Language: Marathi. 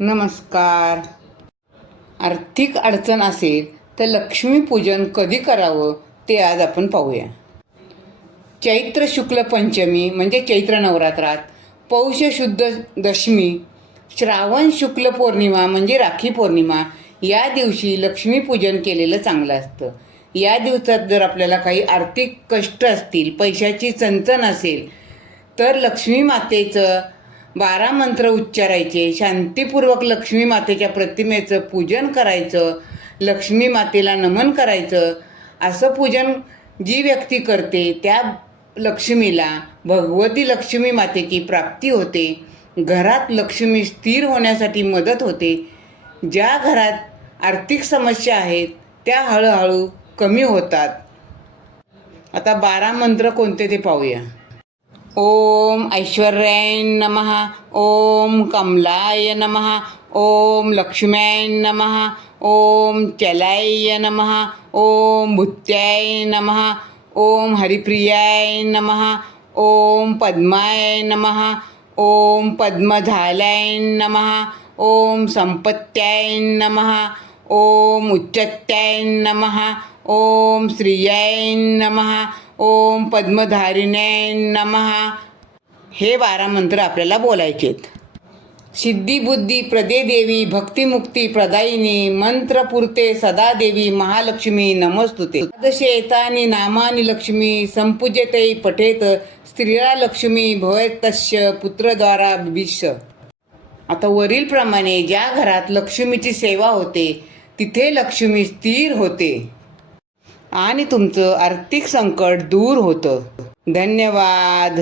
नमस्कार. आर्थिक अडचण असेल तर लक्ष्मीपूजन कधी करावं ते आज आपण पाहूया. चैत्र शुक्ल पंचमी म्हणजे चैत्र नवरात्रात पौष शुद्ध दशमी श्रावण शुक्ल पौर्णिमा म्हणजे राखी पौर्णिमा या दिवशी लक्ष्मीपूजन केलेलं चांगलं असतं. या दिवसात जर आपल्याला काही आर्थिक कष्ट असतील पैशाची चणचण असेल तर लक्ष्मी मातेचं बारा मंत्र उच्चारायचे. शांतीपूर्वक लक्ष्मी मातेच्या प्रतिमेचं पूजन करायचं. लक्ष्मी मातेला नमन करायचं. असं पूजन जी व्यक्ती करते त्या लक्ष्मीला भगवती लक्ष्मी मातेची प्राप्ती होते. घरात लक्ष्मी स्थिर होण्यासाठी मदत होते. ज्या घरात आर्थिक समस्या आहेत त्या हळूहळू कमी होतात. आता बारा मंत्र कोणते ते पाहूया. ओम ऐश्वर्याय नमः ओम कमलाय नमः ओम लक्ष्म्याय नमः ओम चलाय नमः ओम भूत्याय नमः ओम हरिप्रियाय नमः ओम पद्माय नमः ओम पद्मधालाय नमः ओम संपत्त्याय नमः ओम उच्चत्याय नमः ओम श्रियाय नमः ओम पद्मधारिण्याय नमः. हे बारा मंत्र आपल्याला बोलायचे आहेत सिद्धी बुद्धी प्रदे देवी भक्तिमुक्ती प्रदायिनी मंत्रपुरते सदा देवी महालक्ष्मी नमस्तुते. एतानी नामानी लक्ष्मी संपूजते पठेत स्त्रिया लक्ष्मी भवतस्य पुत्रद्वारा बिश आता वरीलप्रमाणे ज्या घरात लक्ष्मीची सेवा होते तिथे लक्ष्मी स्थिर होते. आणि तुमचं आर्थिक संकट दूर होतं. धन्यवाद.